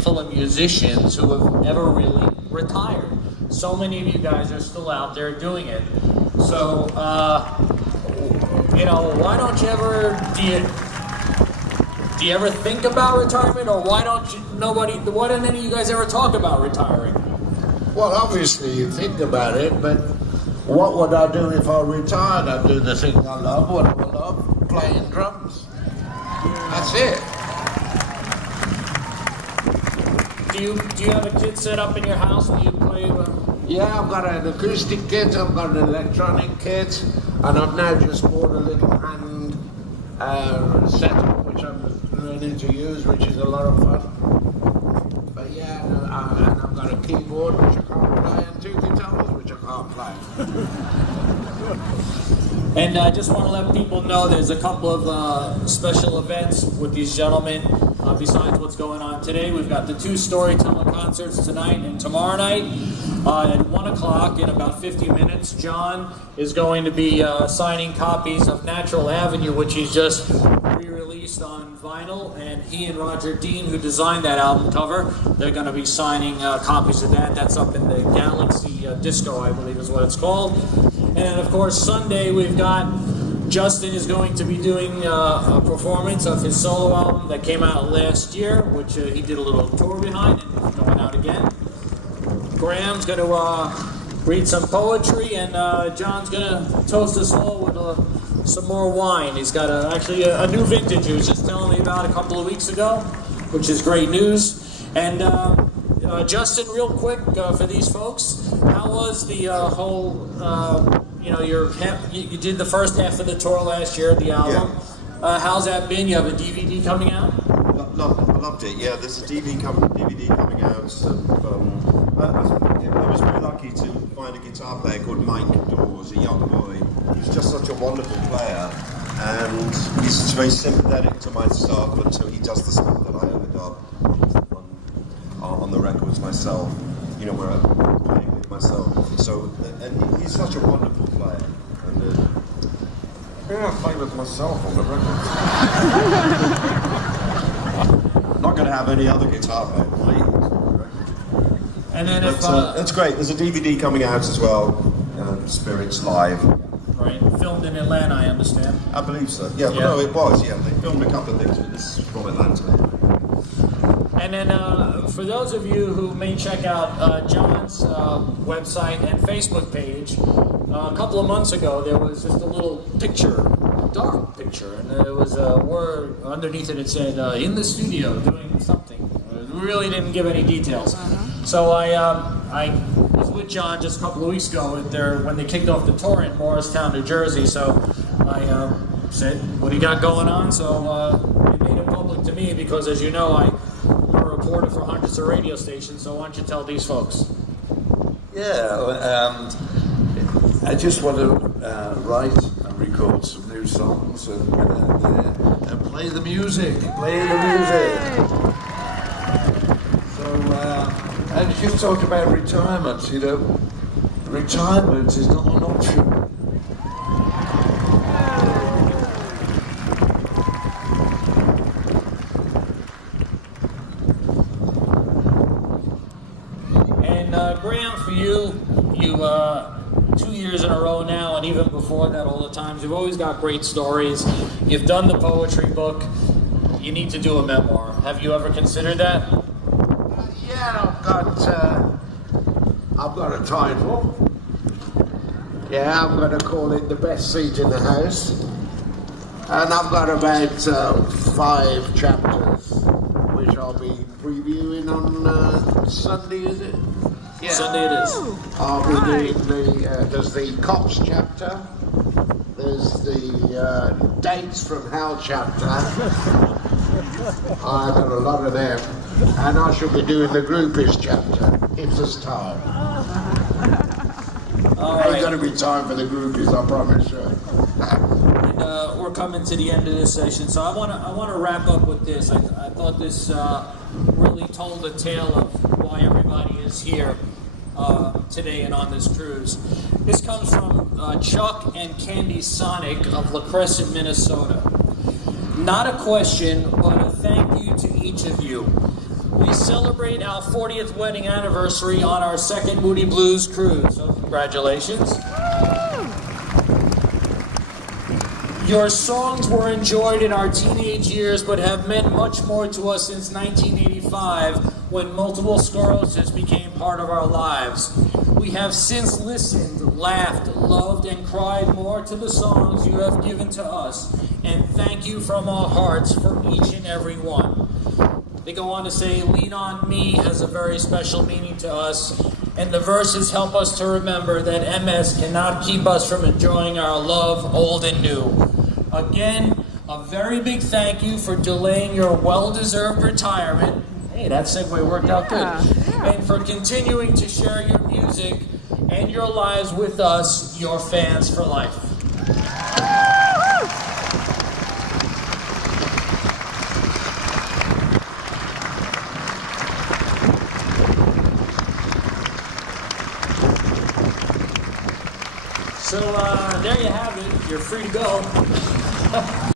handful of musicians who have never really retired. So many of you guys are still out there doing it. So, why don't you ever, do you ever think about retirement, or why don't any of you guys ever talk about retiring? Well, obviously you think about it, but what would I do if I retired? I'd do the thing I love, what I love, playing drums. That's it. Do you have a kit set up in your house? Do you play? Yeah, I've got an acoustic kit, I've got an electronic kit, and I've now just bought a little hand setup which I'm learning to use, which is a lot of fun. But yeah, and I've got a keyboard which I can't play, and two guitars which I can't play. And I just want to let people know there's a couple of special events with these gentlemen. Besides what's going on today, we've got the 2 storytelling concerts tonight and tomorrow night. At 1 o'clock, in about 50 minutes, John is going to be signing copies of Natural Avenue, which he's just re-released on vinyl, and he and Roger Dean, who designed that album cover, they're going to be signing copies of that. That's up in the Galaxy Disco, I believe is what it's called. And then, of course, Sunday, we've got Justin is going to be doing a performance of his solo album that came out last year, which he did a little tour behind, and it's going out again. Graeme's going to read some poetry, and John's going to toast us all with some more wine. He's got actually a new vintage he was just telling me about a couple of weeks ago, which is great news. And Justin, real quick, for these folks, how was the whole, you did the first half of the tour last year, the album. Yeah. How's that been? You have a DVD coming out? Loved it, yeah. There's a DVD coming out. I was very lucky to find a guitar player called Mike Dawes, a young boy. He's just such a wonderful player, and he's very sympathetic to my stuff, and so he does the stuff that I overdub on the records myself, where I'm playing it myself. So, and he's such a wonderful player, and I play with myself on the records. Not going to have any other guitar player play. And then that's great. There's a DVD coming out as well, Spirits Live. Right, filmed in Atlanta, I understand. I believe so. Yeah, well, no, it was. Yeah, they filmed a couple of things, but this is from Atlanta. And then for those of you who may check out John's website and Facebook page, a couple of months ago there was just a little picture, a dark picture, and there was a word underneath it that said, in the studio doing something. We really didn't give any details. So I was with John just a couple of weeks ago when they kicked off the tour in Morristown, New Jersey. So I said, what do you got going on? So they made it public to me because, as you know, I'm a reporter for hundreds of radio stations. So why don't you tell these folks? Yeah, I just want to write and record some new songs and get out there and play the music. And you talk about retirement, retirement is not an option. And Graeme, for you 2 years in a row now, and even before that all the times, you've always got great stories. You've done the poetry book. You need to do a memoir. Have you ever considered that? Yeah, I've got a title. Yeah, I'm going to call it The Best Seat in the House. And I've got about 5 chapters, which I'll be previewing on Sunday, is it? Yeah. Sunday it is. I'll be doing there's the Cops chapter, there's the Dates from Hell chapter. I've got a lot of them. And I shall be doing the Groupies chapter, if there's time. Ain't going to be time for the Groupies, I promise you. And we're coming to the end of this session, so I want to wrap up with this. I thought this really told a tale of why everybody is here today and on this cruise. This comes from Chuck and Candy Sonic of La Crescent, Minnesota. Not a question, but a thank you to each of you. We celebrate celebrate our 40th wedding anniversary on our second Moody Blues cruise. So congratulations. Your songs were enjoyed in our teenage years, but have meant much more to us since 1985, when multiple sclerosis became part of our lives. We have since listened, laughed, loved, and cried more to the songs you have given to us, and thank you from our hearts for each and every one. They go on to say, "Lean on Me" has a very special meaning to us, and the verses help us to remember that MS cannot keep us from enjoying our love, old and new. Again, a very big thank you for delaying your well-deserved retirement. Hey, that segue worked out good. And for continuing to share your music and your lives with us, your fans for life. So there you have it. You're free to go.